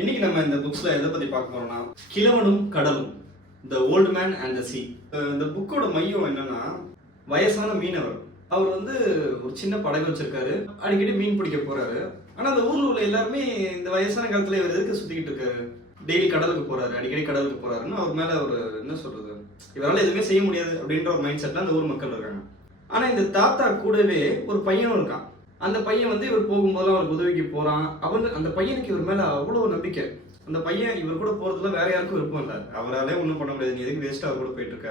இன்னைக்கு நம்ம இந்த புக்ஸ்ல எதை பத்தி பார்க்க போறோம்னா கிழவனும் கடலும், the old man and the sea. இந்த புக்கோட மையம் என்னன்னா, வயசான மீனவர் அவர் ஒரு சின்ன படகு வச்சிருக்காரு, அடிக்கடி மீன் பிடிக்க போறாரு. ஆனா அந்த ஊர்ல உள்ள எல்லாருமே இந்த வயசான காலத்துல இவர் எதுக்கு சுத்திக்கிட்டு இருக்காரு, டெய்லி கடலுக்கு போறாரு, அடிக்கடி கடலுக்கு போறாருன்னு அவர் மேல ஒரு என்ன சொல்றது, இவரால் எதுவுமே செய்ய முடியாது அப்படின்ற ஒரு மைண்ட் செட்ல அந்த ஊர் மக்கள் இருக்காங்க. ஆனா இந்த தாத்தா கூடவே ஒரு பையனும் இருக்கான். அந்த பையன் இவர் போகும்போதெல்லாம் அவருக்கு உதவிக்கு போறான். அந்த பையனுக்கு இவர் மேல அவ்வளவு நம்பிக்கை. அந்த பையன் இவர் கூட போறதுல வேற யாருக்கும் விருப்பம் இல்லை. அவராலே ஒன்றும் பண்ண முடியாது, நீ எதுக்கு வேஸ்டா அவர் கூட போயிட்டு இருக்க,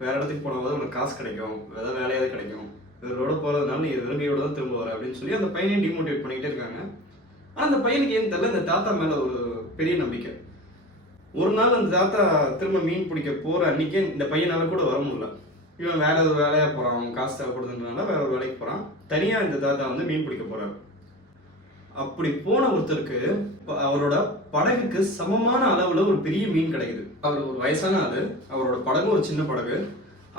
வேற இடத்துக்கு போனாவது உனக்கு காசு கிடைக்கும், ஏதாவது வேலையாவது கிடைக்கும், இவரோட போறதுனால நீ வெறுமையோட தான் திரும்ப வர அப்படின்னு சொல்லி அந்த பையனையும் டிமோட்டிவேட் பண்ணிக்கிட்டே இருக்காங்க. ஆனா அந்த பையனுக்கு ஏன்னு தெரியல, இந்த தாத்தா மேல ஒரு பெரிய நம்பிக்கை. ஒரு நாள் அந்த தாத்தா திரும்ப மீன் பிடிக்க போற அன்னைக்கே இந்த பையனால கூட வர முடியல. இவன் வேற ஒரு வேலையா போறான், அவன் காசு தேவைப்படுதுன்றதுனால வேற ஒரு வேலைக்கு போறான். தனியா இந்த தாத்தா மீன் பிடிக்க போறாரு. அப்படி போன ஒருத்தருக்கு அவரோட படகுக்கு சமமான அளவுல ஒரு பெரிய மீன் கிடைக்குது. அவர் ஒரு வயசான ஆளு, அவரோட படகு ஒரு சின்ன படகு.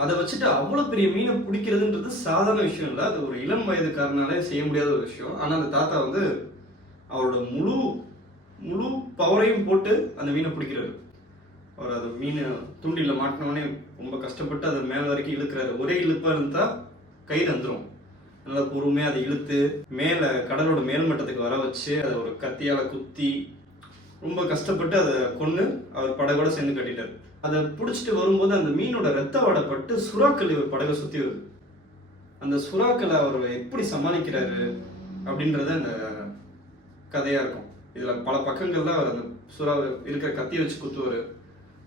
அதை வச்சுட்டு அவ்வளவு பெரிய மீனை பிடிக்கிறதுன்றது சாதாரண விஷயம் இல்லை. அது ஒரு இளம் வயதுக்காரனாலே செய்ய முடியாத ஒரு விஷயம். ஆனா அந்த தாத்தா அவரோட முழு முழு பவரையும் போட்டு அந்த மீனை பிடிக்கிறாரு. அவர் அது மீனை தூண்டில மாட்டினோடனே ரொம்ப கஷ்டப்பட்டு அதை மேல வரைக்கும் இழுக்கிறாரு. ஒரே இழுப்பா இருந்தா கை தந்துடும். நல்லா பொறுமையா அதை இழுத்து மேல கடலோட மேல் மட்டத்துக்கு வர வச்சு அதை ஒரு கத்தியால குத்தி ரொம்ப கஷ்டப்பட்டு அதை கொண்டு அவர் படகோட சேர்ந்து கட்டிட்டாரு. அதை பிடிச்சிட்டு வரும்போது அந்த மீனோட ரத்த வாடப்பட்டு சுறாக்கள் இவர் படகை சுத்தி வருது. அந்த சுறாக்களை அவர் எப்படி சமாளிக்கிறாரு அப்படின்றத அந்த கதையா இருக்கும். இதுல பல பக்கங்கள்ல அவர் அந்த சுறா இருக்கிற கத்தியை வச்சு குத்துவாரு.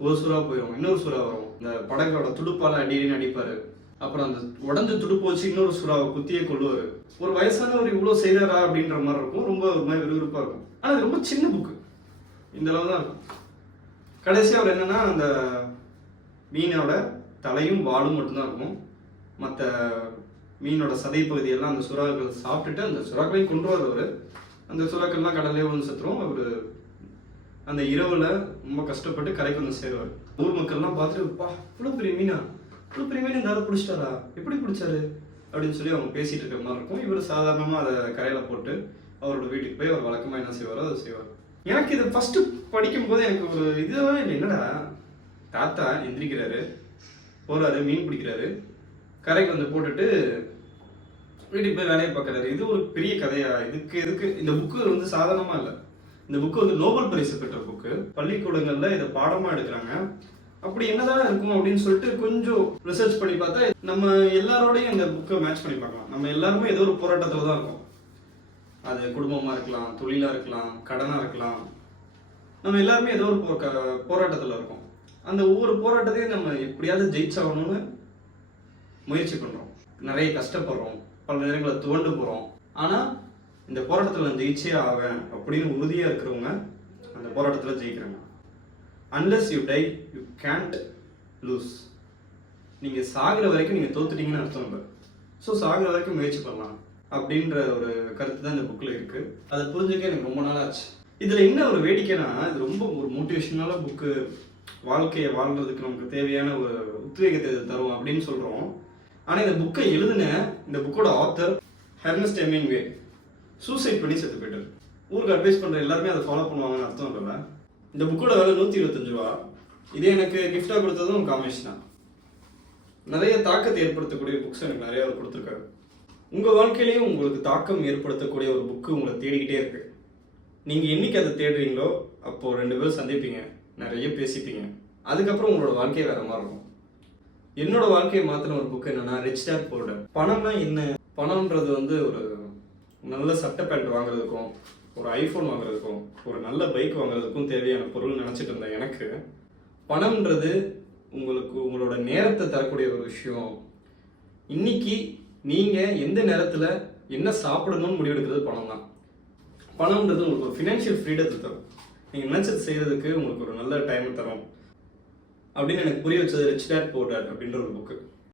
ஒரு சுறா போயிடும், இன்னொரு சுறா வரும். இந்த படகோட துடுப்பால அடின்னு அடிப்பாரு. அப்புறம் அந்த உடஞ்ச துடுப்பு வச்சு இன்னொரு சுறாவை குத்தியே கொள்ளுவாரு. ஒரு வயசானவர் இவ்வளவு செய்யறா அப்படின்ற மாதிரி இருக்கும். ரொம்ப ஒரு மாதிரி விறுவிறுப்பா இருக்கும். ஆனா அது ரொம்ப சின்ன புக்கு, இந்த அளவு தான் இருக்கும். கடைசியா அவர் என்னன்னா, அந்த மீனோட தலையும் வாலும் மட்டும்தான் இருக்கும். மற்ற மீனோட சதை பகுதியெல்லாம் அந்த சுறாக்கள் சாப்பிட்டுட்டு அந்த சுறாக்களையும் கொண்டு வருவாரு. அந்த சுறாக்கள்லாம் கடலே வந்து செத்துரும். அவரு அந்த இரவுல ரொம்ப கஷ்டப்பட்டு கரைக்கு சேருவார். ஊர் மக்கள்லாம் பார்த்துட்டு, பா இவ்வளவு பெரிய மீனா, இவ்வளவு பெரிய மீன் இந்த ஆளை பிடிச்சிட்டாரா, எப்படி பிடிச்சாரு அப்படின்னு சொல்லி அவங்க பேசிட்டு இருக்கிற மாதிரி இருக்கும். இவர் சாதாரணமா அதை கரையில போட்டு அவரோட வீட்டுக்கு போய் அவர் வழக்கமா என்ன செய்வாரோ அதை செய்வார். எனக்கு இதை ஃபர்ஸ்ட் படிக்கும் போது எனக்கு ஒரு இதுவே இல்லை, என்னடா தாத்தா எந்திரிக்கிறாரு, போறாரு, மீன் பிடிக்கிறாரு, கரைக்கு போட்டுட்டு வீட்டுக்கு போய் வேலையை பார்க்கறாரு. இது ஒரு பெரிய கதையா? எதுக்கு இந்த புக்கு சாதாரணமா இல்லை. இந்த புக்கு நோபல் பரிசு பெற்ற புக்கு. பள்ளிக்கூடங்கள்ல இதை பாடமா எடுக்கிறாங்க. அப்படி என்னதான் இருக்கும் அப்படின்னு சொல்லிட்டு கொஞ்சம் ரிசர்ச் பண்ணி பார்த்தா நம்ம எல்லாரோடையும் இந்த புக்கை மேட்ச் பண்ணி பார்க்கலாம். நம்ம எல்லாருமே ஏதோ ஒரு போராட்டத்துல தான் இருக்கும். அது குடும்பமா இருக்கலாம், தொழிலா இருக்கலாம், கடனா இருக்கலாம். நம்ம எல்லாருமே ஏதோ ஒரு போராட்டத்துல இருக்கோம். அந்த ஒவ்வொரு போராட்டத்தையும் நம்ம எப்படியாவது ஜெயிச்சாகணும்னு முயற்சி பண்றோம். நிறைய கஷ்டப்படுறோம், பல நேரங்களை துவண்டு போறோம். ஆனா இந்த போராட்டத்துல நான் ஜெயிச்சே ஆவேன் அப்படின்னு உறுதியா இருக்கிறவங்க அந்த போராட்டத்துல ஜெயிக்கிறாங்க. Unless you die, you can't lose. நீங்க சாகிற வரைக்கும் நீங்க தோத்துட்டீங்கன்னு அர்த்தம் இல்லை. ஸோ சாகிற வரைக்கும் முயற்சி பண்ணலாம் அப்படின்ற ஒரு கருத்து தான் இந்த புக்ல இருக்கு. அதை புரிஞ்சுக்க எனக்கு ரொம்ப நாள் ஆச்சு. இதுல என்ன ஒரு வேடிக்கைனா, இது ரொம்ப ஒரு மோட்டிவேஷனால புக்கு. வாழ்க்கையை வாழ்றதுக்கு நமக்கு தேவையான ஒரு உத்வேகத்தை தரும் அப்படின்னு சொல்றோம். ஆனா இந்த புக்கை எழுதின இந்த புக்கோட ஆத்தர் ஹெர்னஸ்ட் ஹெமிங்வே சூசைட் பண்ணி செத்து போயிட்டார். ஊருக்கு அட்வைஸ் பண்ற எல்லாருமே அதை ஃபாலோ பண்ணுவாங்கன்னு அர்த்தம் இல்லைல்ல. இந்த புக்கோட விலை 125 ரூபா. இதே எனக்கு கிஃப்டா கொடுத்ததும் காமேஷ் தான். நிறைய தாக்கத்தை ஏற்படுத்தக்கூடிய புக்ஸ் எனக்கு நிறைய அவர் கொடுத்துருக்காரு. உங்க வாழ்க்கையிலையும் உங்களுக்கு தாக்கம் ஏற்படுத்தக்கூடிய ஒரு புக்கு உங்களை தேடிக்கிட்டே இருக்கு. நீங்க என்னைக்கு அதை தேடுறீங்களோ அப்போ 2 பேரும் சந்திப்பீங்க, நிறைய பேசிப்பீங்க. அதுக்கப்புறம் உங்களோட வாழ்க்கையை வேற மாதிரி இருக்கும். என்னோட வாழ்க்கையை மாத்தின ஒரு புக் என்னன்னா, ரிச் டாட் புவர் டாட். பணம்னா என்ன? பணம்ன்றது ஒரு நல்ல சட்டை பேண்ட் வாங்குறதுக்கும், ஒரு ஐஃபோன் வாங்குறதுக்கும், ஒரு நல்ல பைக் வாங்குறதுக்கும் தேவையான பொருள் நினைச்சிட்டு இருந்தேன். எனக்கு பணம்ன்றது உங்களோட நேரத்தை தரக்கூடிய ஒரு விஷயம். இன்னைக்கு நீங்க எந்த நேரத்துல என்ன சாப்பிடணும்னு முடிவெடுக்கிறது பணம் தான். பணம்ன்றது உங்களுக்கு ஒரு ஃபினான்ஷியல் ஃப்ரீடத்தை தரும். நீங்க நினைச்சது செய்யறதுக்கு உங்களுக்கு ஒரு நல்ல டைம் தரும் அப்படின்னு எனக்கு புரிய வச்சது ரிச் டாட் புவர் டாட் அப்படின்ற ஒரு புக்கு.